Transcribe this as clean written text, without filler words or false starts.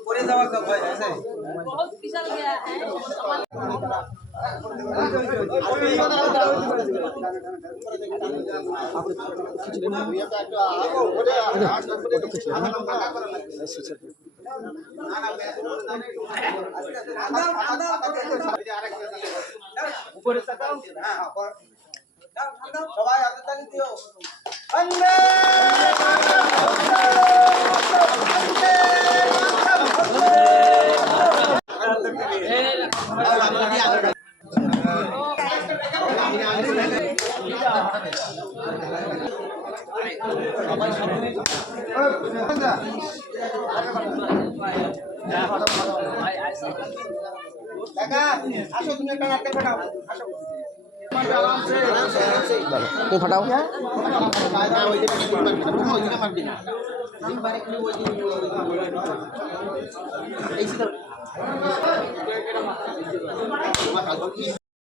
पूरे दवा का भाई ऐसे बहुत फिसल गया है। ऊपर সবাই হাতে তালি দিও বন্দে কাকা আসো তুমি একটা নাটক পাঠাও আসো तुम फटाओ ऐसी